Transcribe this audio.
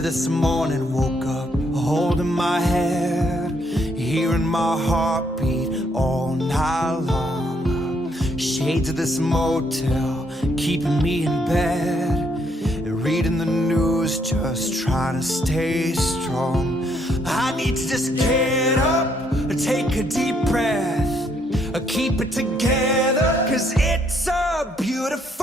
Early this morning, woke up holding my head, hearing my heartbeat all night long. Shades of this motel keeping me in bed, reading the news, just trying to stay strong. I need to just get up, take a deep breath, keep it together, 'cause it's a beautiful